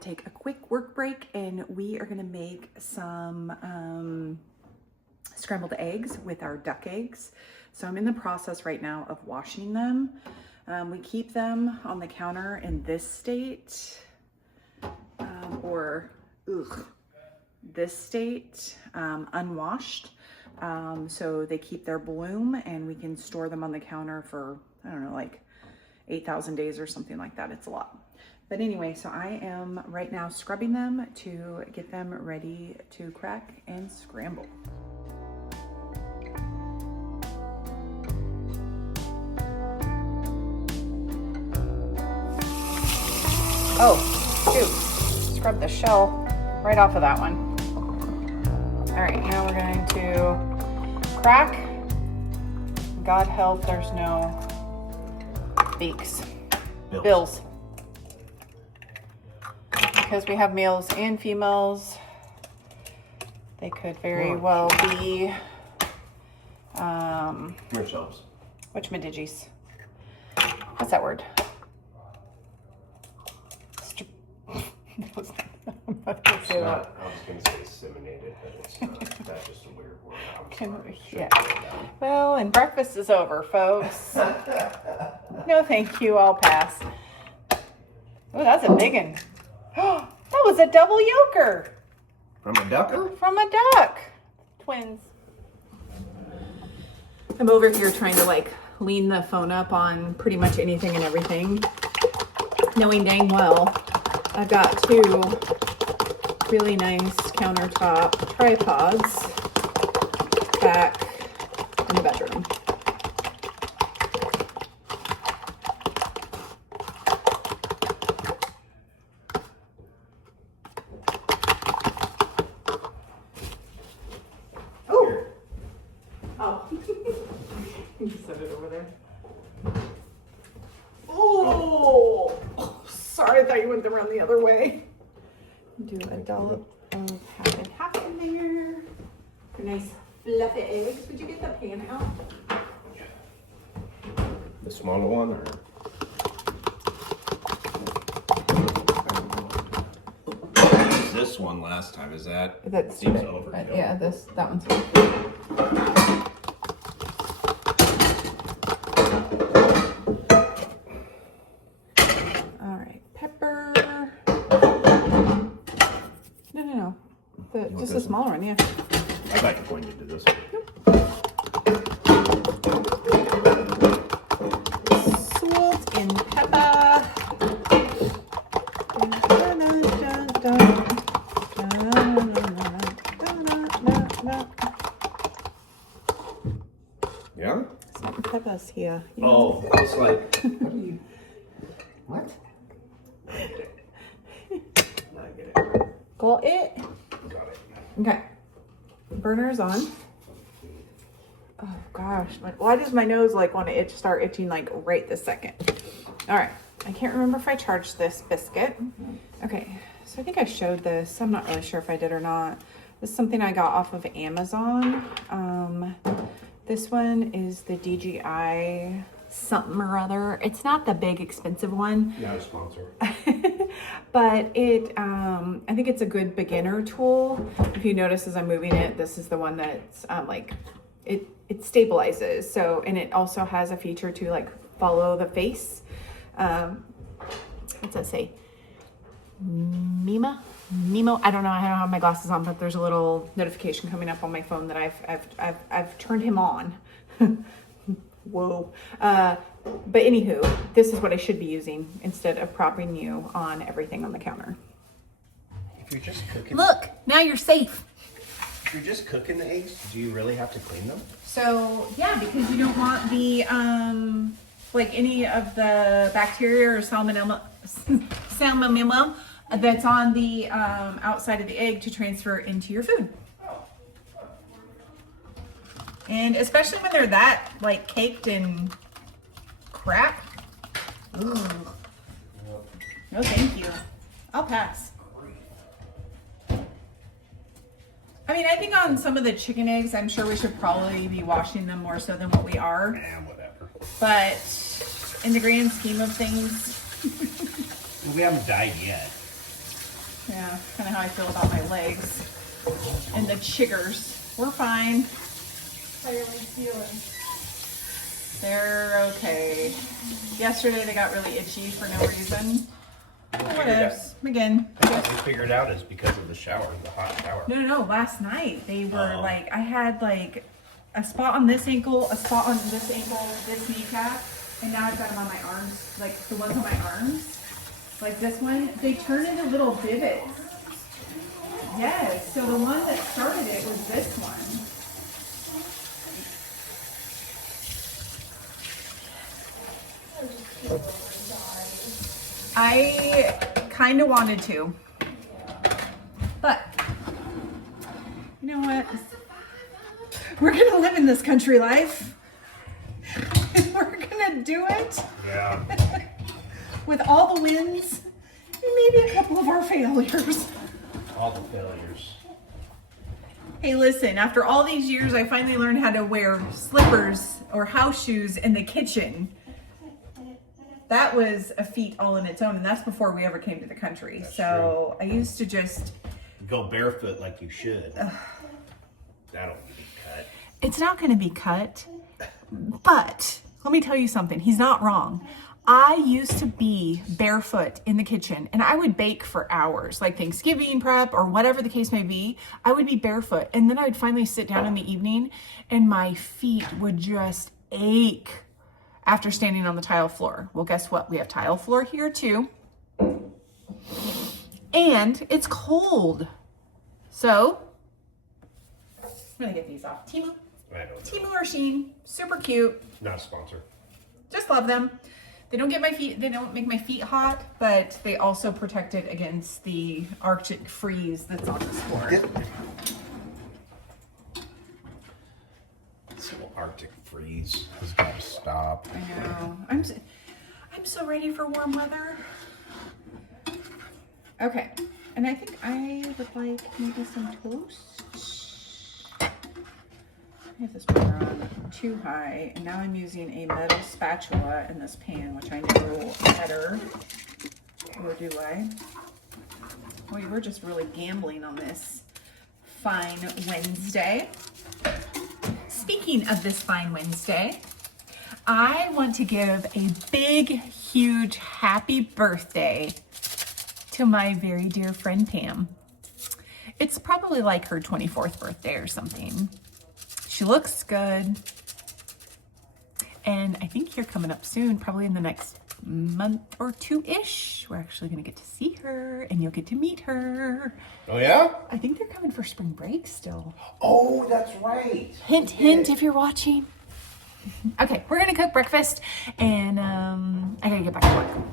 take a quick work break and we are gonna make some scrambled eggs with our duck eggs. So I'm in the process right now of washing them. We keep them on the counter in this state this state unwashed. So they keep their bloom and we can store them on the counter for, I don't know, like 8,000 days or something like that. It's a lot. But anyway, so I am right now scrubbing them to get them ready to crack and scramble. Oh, shoot, scrub the shell right off of that one. All right, now we're going to crack. God help, there's no beaks. Bills. Because we have males and females, they could very well be yourselves. Whatchamadiggies. What's that word? I was going to say disseminated, but it's not. That's just a weird word. Yeah. Well, and breakfast is over, folks. No, thank you. I'll pass. Oh, that's a big one. That was a double yoker. From a ducker? From a duck. Twins. I'm over here trying to like lean the phone up on pretty much anything and everything, knowing dang well I've got two really nice countertop tripods back in the bedroom. I thought you went around the other way. Do a dollop of half and half in there. Nice fluffy eggs. Would you get the pan out? The smaller one, or? This one last time, is that? That seems overkill. Yeah, that one's fine. Just a smaller one, yeah. I thought you pointed to this one. Salt and pepper. Yeah? Salt and peppers here. Yeah. Oh, it's like, how do you, what? I get it. Got it? Got it. Okay, burner's on. Oh gosh, why does my nose like want to start itching like right this second? All right, I can't remember if I charged this biscuit. Okay, so I think I showed this. I'm not really sure if I did or not. This is something I got off of Amazon. This one is the DJI something or other. It's not the big expensive one. Not a sponsor. But it, I think it's a good beginner tool. If you notice as I'm moving it, this is the one that's like, it stabilizes. So, and it also has a feature to like follow the face. What's that say? Mimo? I don't know. I don't have my glasses on, but there's a little notification coming up on my phone that I've turned him on. Whoa. But anywho, this is what I should be using instead of propping you on everything on the counter. If you're just cooking... Look, now you're safe. If you're just cooking the eggs, do you really have to clean them? So, yeah, because you don't want the, like any of the bacteria or salmonella that's on the outside of the egg to transfer into your food. And especially when they're that like caked in crap. Ooh. No, thank you. I'll pass. I mean, I think on some of the chicken eggs, I'm sure we should probably be washing them more so than what we are. Whatever. But in the grand scheme of things, We haven't died yet. Yeah, kind of how I feel about my legs and the chiggers. We're fine. How are your legs feeling? They're okay. Yesterday they got really itchy for no reason. What else? Again. I figured out it's because of the shower, the hot shower. No. Last night they were like, I had like a spot on this ankle, a spot on this ankle, this kneecap, and now I've got them on my arms, like the ones on my arms. Like this one, they turn into little divots. Yes, so the one that started it was this one. I kind of wanted to, but you know what? We're gonna live in this country life. We're gonna do it. Yeah. With all the wins and maybe a couple of our failures. All the failures. Hey, listen, after all these years, I finally learned how to wear slippers or house shoes in the kitchen. That was a feat all in its own, and that's before we ever came to the country. That's so true. I used to just go barefoot like you should. That'll be cut. It's not going to be cut, but let me tell you something. He's not wrong. I used to be barefoot in the kitchen and I would bake for hours, like Thanksgiving prep or whatever the case may be. I would be barefoot and then I would finally sit down in the evening and my feet would just ache after standing on the tile floor. Well, guess what? We have tile floor here too. And it's cold. So I'm gonna get these off. Timu or Shein, super cute. Not a sponsor. Just love them. They don't get my feet, they don't make my feet hot, but they also protect it against the Arctic freeze that's on this floor. This whole Arctic freeze has got to stop. I know. I'm so ready for warm weather. Okay, and I think I would like maybe some toast. I have this burner on too high, and now I'm using a metal spatula in this pan, which I know better. Or do I? Boy, we're just really gambling on this fine Wednesday. Speaking of this fine Wednesday, I want to give a big, huge happy birthday to my very dear friend Pam. It's probably like her 24th birthday or something. She looks good. And I think you're coming up soon, probably in the next month or two-ish. We're actually gonna get to see her and you'll get to meet her. Oh yeah? I think they're coming for spring break still. Oh, that's right. Hint, hint, if you're watching. Okay, we're gonna cook breakfast and I gotta get back to work.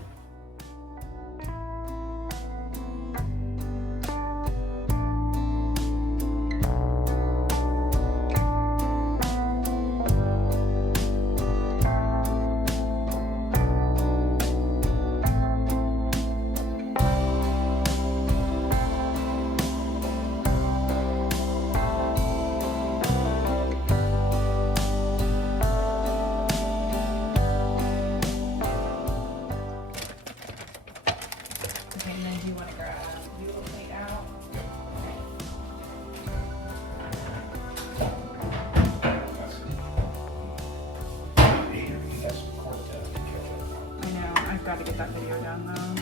Got to get that video done though.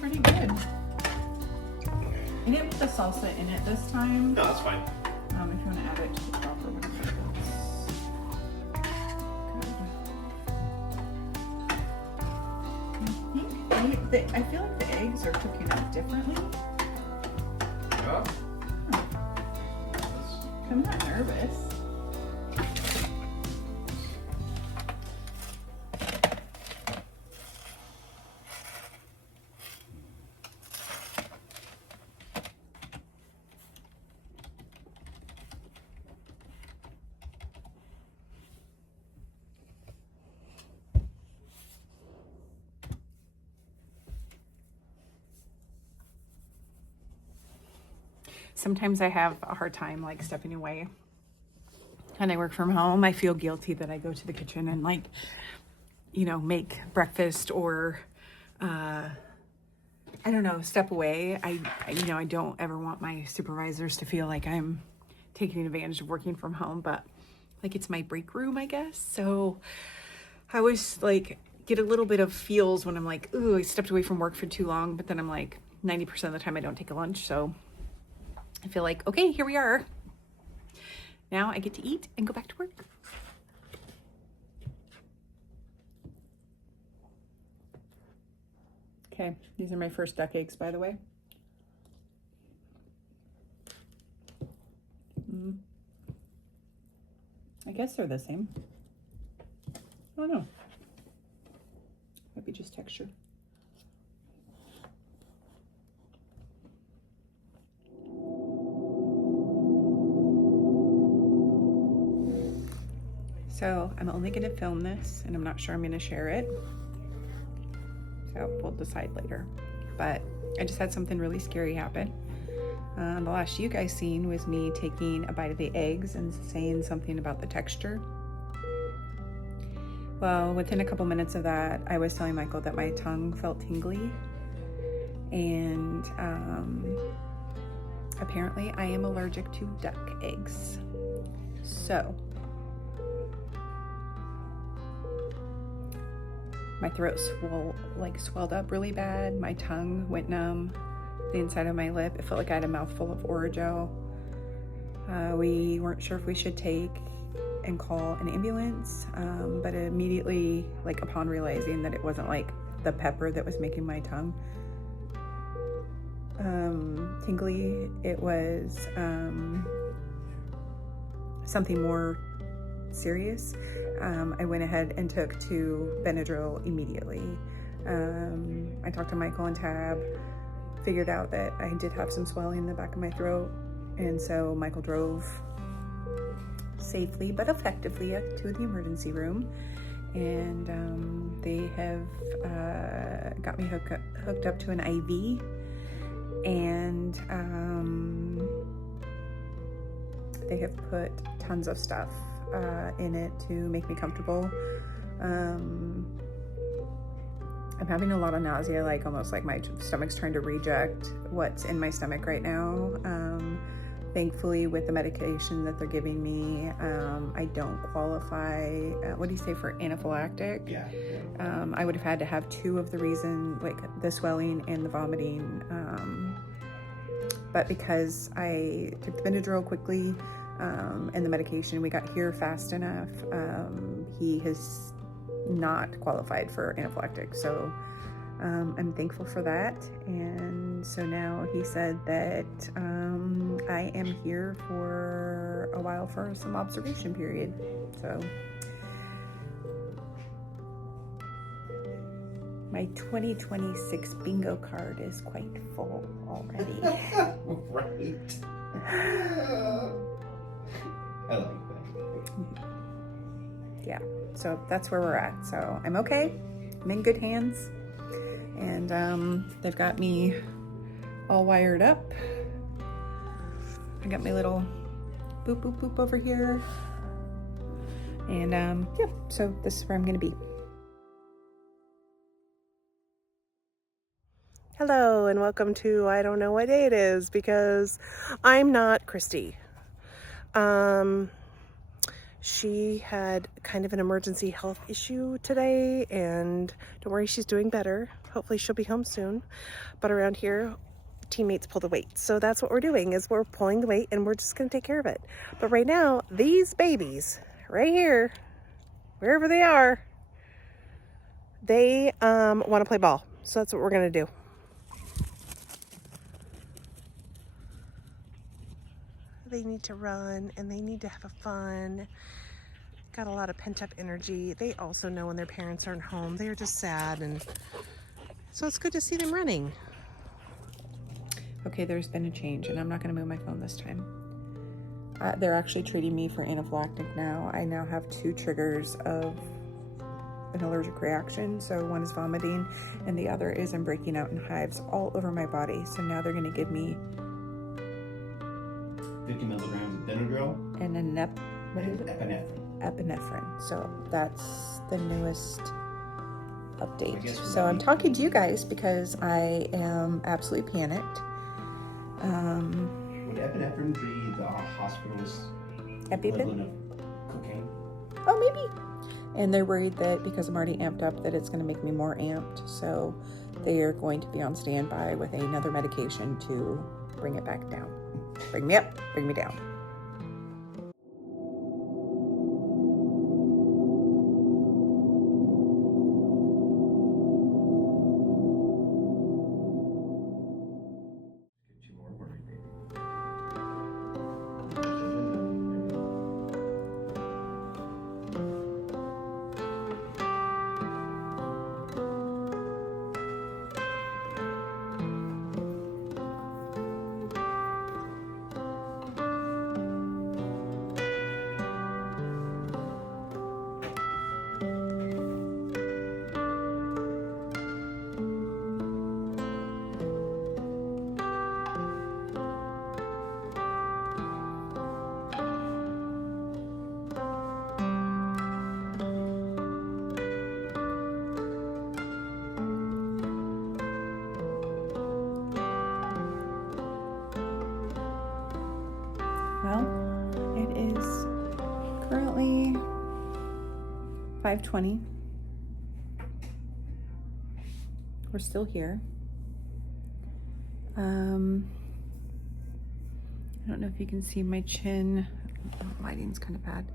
Pretty good. I didn't put the salsa in it this time. No, that's fine. If you want to add it to the top or whatever. Good. I feel like the eggs are cooking up differently. Yeah. I'm not nervous. Sometimes I have a hard time like stepping away. When I work from home, I feel guilty that I go to the kitchen and like, you know, make breakfast or I don't know, step away. I don't ever want my supervisors to feel like I'm taking advantage of working from home, but like it's my break room, I guess. So I always like get a little bit of feels when I'm like, ooh, I stepped away from work for too long, but then I'm like 90% of the time I don't take a lunch. So I feel like, okay, here we are. Now I get to eat and go back to work. Okay, these are my first duck eggs, by the way. I guess they're the same. I don't know. Might be just texture. So I'm only going to film this, and I'm not sure I'm going to share it. So we'll decide later. But I just had something really scary happen. The last you guys seen was me taking a bite of the eggs and saying something about the texture. Well, within a couple minutes of that, I was telling Michael that my tongue felt tingly. And apparently I am allergic to duck eggs. So my throat swelled up really bad. My tongue went numb. The inside of my lip, it felt like I had a mouthful of Orajel. We weren't sure if we should take and call an ambulance, but immediately, like upon realizing that it wasn't like the pepper that was making my tongue tingly, it was something more serious. I went ahead and took 2 Benadryl immediately. I talked to Michael and Tab, figured out that I did have some swelling in the back of my throat, and so Michael drove safely but effectively to the emergency room, and they have got me hooked up to an IV, and they have put tons of stuff in it to make me comfortable. I'm having a lot of nausea, like almost like my stomach's trying to reject what's in my stomach right now. Thankfully, with the medication that they're giving me, I don't qualify, what do you say, for anaphylactic? Yeah. I would have had to have 2 of the reason, like the swelling and the vomiting. But because I took the Benadryl quickly and the medication, we got here fast enough, he has not qualified for anaphylactic. So I'm thankful for that. And so now he said that I am here for a while for some observation period. So my 2026 bingo card is quite full already. Right. I like that. Yeah, so that's where we're at. So I'm okay. I'm in good hands. And they've got me all wired up. I got my little boop, boop, boop over here. And yeah, so this is where I'm going to be. Hello and welcome to I don't know what day it is because I'm not Christy. She had kind of an emergency health issue today, and don't worry, she's doing better. Hopefully she'll be home soon. But around here, teammates pull the weight. So that's what we're doing, is we're pulling the weight and we're just going to take care of it. But right now, these babies right here, wherever they are, they want to play ball. So that's what we're going to do. They need to run and they need to have fun. Got a lot of pent-up energy. They also know when their parents aren't home. They are just sad, and so it's good to see them running. Okay, there's been a change, and I'm not going to move my phone this time. They're actually treating me for anaphylactic now. I now have 2 triggers of an allergic reaction. So one is vomiting, and the other is I'm breaking out in hives all over my body. So now they're going to give me 50 milligrams of Benadryl an and epinephrine. epinephrine. So that's the newest update. guess So I'm talking to you guys because I am absolutely panicked. Would epinephrine be the hospital's equivalent of cocaine? Oh, maybe. And they're worried that because I'm already amped up that it's going to make me more amped. So they are going to be on standby with another medication to bring it back down. Bring me up, bring me down. Get you more worried, baby. Well, it is currently 5:20. We're still here. I don't know if you can see my chin. Lighting's kind of bad.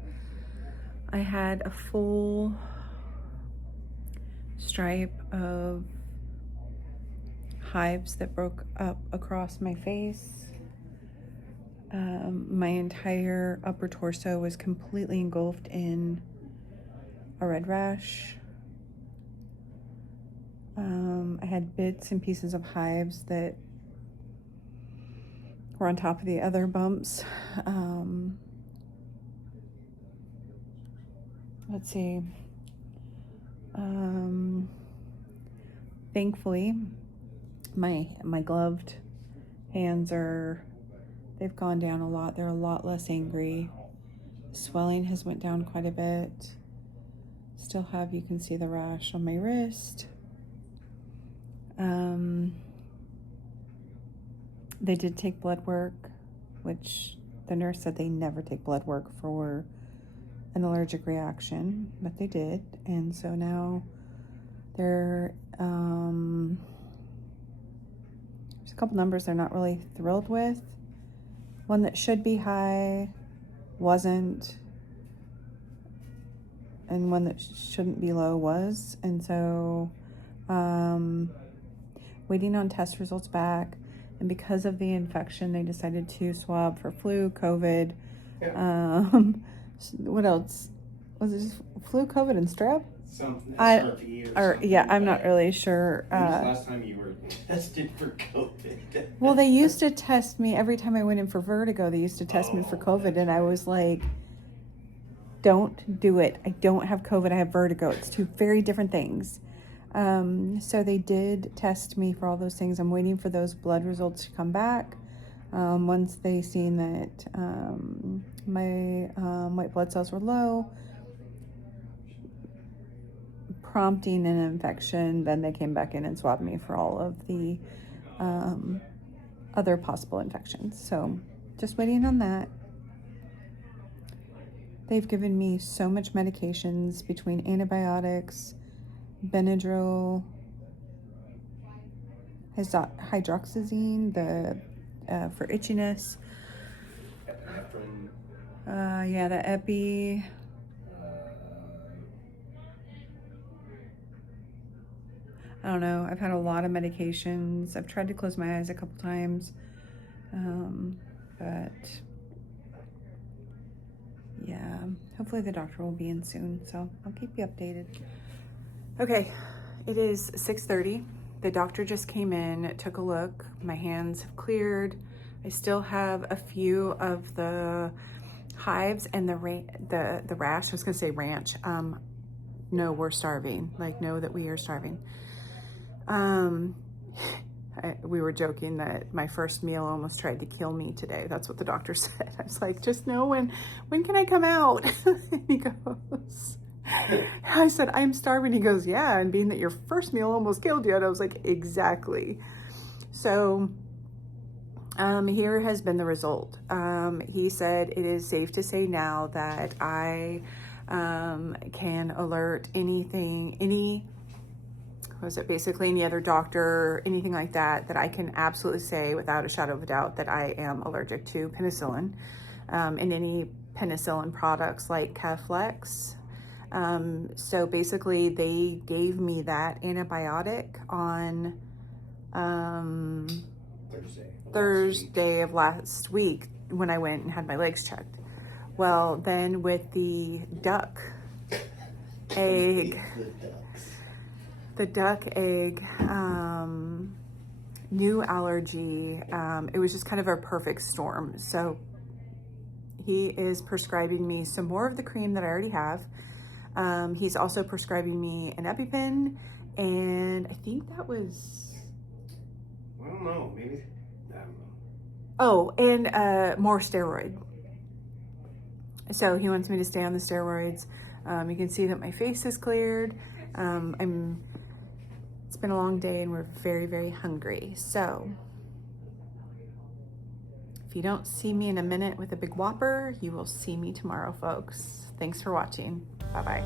I had a full stripe of hives that broke up across my face. My entire upper torso was completely engulfed in a red rash. I had bits and pieces of hives that were on top of the other bumps. Let's see. Thankfully, my gloved hands they've gone down a lot. They're a lot less angry. Swelling has went down quite a bit. Still have, you can see the rash on my wrist. They did take blood work, which the nurse said they never take blood work for an allergic reaction, but they did. And so now there's a couple numbers they're not really thrilled with. One that should be high wasn't, and one that shouldn't be low was. And so waiting on test results back, and because of the infection they decided to swab for flu, COVID. Yeah. What else was it? Just flu, COVID, and strep? Something SRP or something yeah, like I'm that. not really sure. When was the last time you were tested for COVID? Well, they used to test me every time I went in for vertigo. They used to test me for COVID, and I was like, don't do it. I don't have COVID. I have vertigo. It's two very different things. So they did test me for all those things. I'm waiting for those blood results to come back. Once they seen that my white blood cells were low, prompting an infection, then they came back in and swabbed me for all of the other possible infections. So just waiting on that. They've given me so much medications between antibiotics, Benadryl, hydroxyzine, for itchiness. Epinephrine. Yeah, the epi. I don't know. I've had a lot of medications. I've tried to close my eyes a couple times, but yeah, hopefully the doctor will be in soon. So I'll keep you updated. Okay, it is 6:30. The doctor just came in, took a look. My hands have cleared. I still have a few of the hives and the rash. I was gonna say ranch. No, we're starving. Like, know that we are starving. We were joking that my first meal almost tried to kill me today. That's what the doctor said. I was like, just know when can I come out? And he goes, I said, I'm starving. He goes, yeah. And being that your first meal almost killed you. And I was like, exactly. So here has been the result. He said it is safe to say now that I can alert basically any other doctor, anything like that, that I can absolutely say without a shadow of a doubt that I am allergic to penicillin, and any penicillin products like Keflex. So basically they gave me that antibiotic on Thursday of last week when I went and had my legs checked. Well, then with the duck egg, new allergy, it was just kind of a perfect storm. So he is prescribing me some more of the cream that I already have. He's also prescribing me an EpiPen, and I think that was, I don't know, maybe, I don't know. oh, and more steroid. So he wants me to stay on the steroids. You can see that my face is cleared. It's been a long day and we're very, very hungry. So if you don't see me in a minute with a big Whopper, you will see me tomorrow, folks. Thanks for watching. Bye-bye.